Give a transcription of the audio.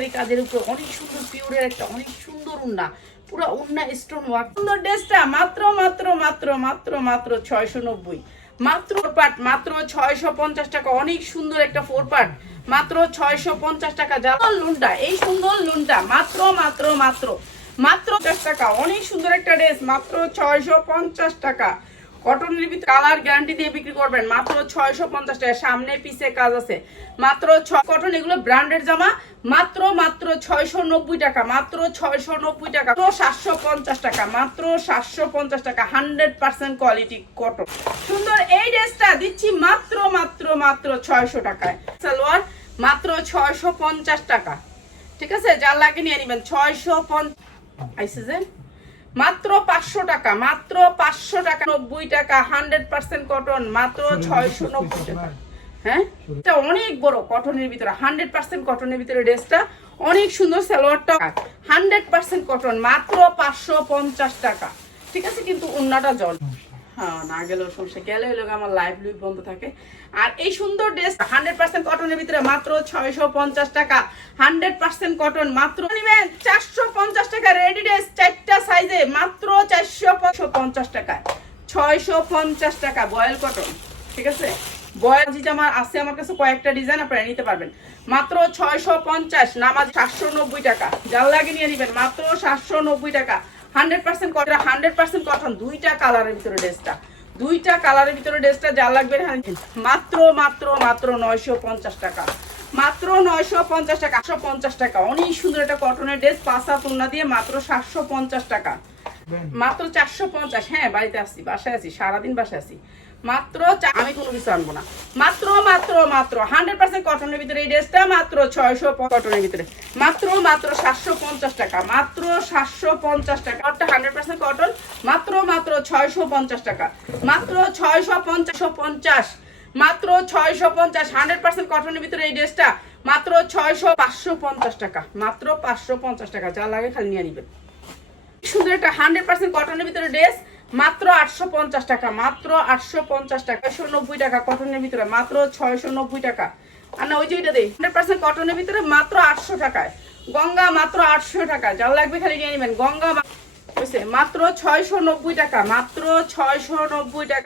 কালামকারি কাজের উপরে অনেক সুন্দর পিওরের একটা, অনেক সুন্দর উন্না, পুরো উন্না স্টোন ওয়ার্ক সুন্দর ড্রেসটা, মাত্র মাত্র মাত্র মাত্র মাত্র ছয়শো নব্বই মাত্র পাট মাত্র ছয়শো পঞ্চাশ টাকা, অনেক সুন্দর একটা ফোর পাট মাত্র ছয়শো পঞ্চাশ টাকা, যা লুনটা এই সুন্দর লুনটা মাত্র মাত্র মাত্র। মাত্র পঞ্চাশ টাকা, অনেক সুন্দর একটা ড্রেস মাত্র ছয়শো পঞ্চাশ টাকা। কটনের ভিতরে কালার গ্যারান্টি দিয়ে বিক্রি করবেন। মাত্র ছয়শো পঞ্চাশ টাকা। সামনে পিছে কাজ আছে। মাত্র ছ কটন এগুলো ব্র্যান্ডের জামা। মাত্র মাত্র ছয়শো নব্বই টাকা। মাত্র ছয়শো নব্বই টাকা। মাত্র সাতশো পঞ্চাশ টাকা। মাত্র সাতশো পঞ্চাশ টাকা। Hundred percent quality cotton. সুন্দর এই ড্রেসটা দিচ্ছি মাত্র মাত্র মাত্র ছয়শো টাকায়। সালোয়ার, মাত্র ছয়শো পঞ্চাশ টাকা। ঠিক আছে? যার লাগে নিয়ে নেবেন। ছয়শো পঞ্চাশ আইসে যে মাত্র পাঁচশো টাকা মাত্র পাঁচশো টাকা নব্বই টাকা হান্ড্রেড পার্সেন্ট কটন মাত্র ছয়শো নব্বই টাকা। হ্যাঁ? এটা অনেক বড় কটনের ভিতরে হান্ড্রেড পার্সেন্ট কটনের ভিতরে ড্রেসটা অনেক সুন্দর সালোয়ারটা। হান্ড্রেড পার্সেন্ট কটন মাত্র পাঁচশো পঞ্চাশ টাকা। ঠিক আছে কিন্তু অন্যটা জল। হ্যাঁ না গেলেও সমস্যা। গেলে হলো আমার লাইভ লুইভ বন্ধ থাকে। আর এই সুন্দর ড্রেস হান্ড্রেড পার্সেন্ট কটনের ভিতরে মাত্র ছয়শো পঞ্চাশ টাকা। হান্ড্রেড পার্সেন্ট কটন মাত্র নিবেন চারশো পঞ্চাশ টাকা রেডি ড্রেস চারটা সাইজে পঞ্চাশ টাকায় ছয়শো পঞ্চাশ টাকা বয়েল কটন ঠিক আছে? বয়েল জি আমার আছে আমার কাছে কয়েকটা ডিজাইন আপনারা নিতে পারবেন। মাত্র ছয়শো পঞ্চাশ নামাজ সাতশো নব্বই টাকা। লাগে নিয়ে নেবেন মাত্র সাতশো নব্বই টাকা। Hundred percent cotton hundred percent cotton দুইটা কালারের ভিতরে ড্রেসটা। দুইটা কালারের ভিতরে ড্রেসটা যা লাগবে হ্যাঁ, মাত্র মাত্র মাত্র নয়শো পঞ্চাশ টাকা। মাত্র নয়শো পঞ্চাশ টাকা আটশো পঞ্চাশ টাকা। অনেক সুন্দর একটা কটনের ড্রেস পাঁচা তুলনা দিয়ে মাত্র সাতশো পঞ্চাশ টাকা। মাত্র চারশো পঞ্চাশ হ্যাঁ বাড়িতে আসছি, বাসায় আছি, সারাদিন বাসায় আছি। মাত্র আমি কোনো কিছু আনব না। মাত্র মাত্র মাত্র, হান্ড্রেড পার্সেন্ট কটনের ভিতরে এই ড্রেসটা, মাত্র ছয়শো কটনের ভিতরে। মাত্র মাত্র সাতশো পঞ্চাশ টাকা, মাত্র সাতশো পঞ্চাশ টাকা। একটা হান্ড্রেড পার্সেন্ট কটন মাত্র মাত্র ছয়শো পঞ্চাশ টাকা। মাত্র ছয়শো পঞ্চাশশো পঞ্চাশ, মাত্র ছয়শো পঞ্চাশ, হান্ড্রেড পার্সেন্ট কটনের ভিতরে এই ড্রেসটা, মাত্র ছয়শো পাঁচশো পঞ্চাশ টাকা, মাত্র পাঁচশো পঞ্চাশ টাকা, যা লাগে খালি নিয়ে নিবেন। সুন্দর একটা হান্ড্রেড পার্সেন্ট কটনের ভিতরে ড্রেস মাত্র আটশো পঞ্চাশ টাকা, মাত্র আটশো পঞ্চাশ টাকা, ছয়শো নব্বই টাকা কটনের ভিতরে, মাত্র ছয়শো নব্বই টাকা। আর না, ওই যে ওইটা দেই হান্ড্রেড পার্সেন্ট কটনের ভিতরে মাত্র আটশো টাকায়। গঙ্গা মাত্র আটশো টাকা যা লাগবে খালি নিয়ে নেবেন। গঙ্গা বুঝছে মাত্র ছয়শো নব্বই টাকা, মাত্র ছয়শো নব্বই টাকা।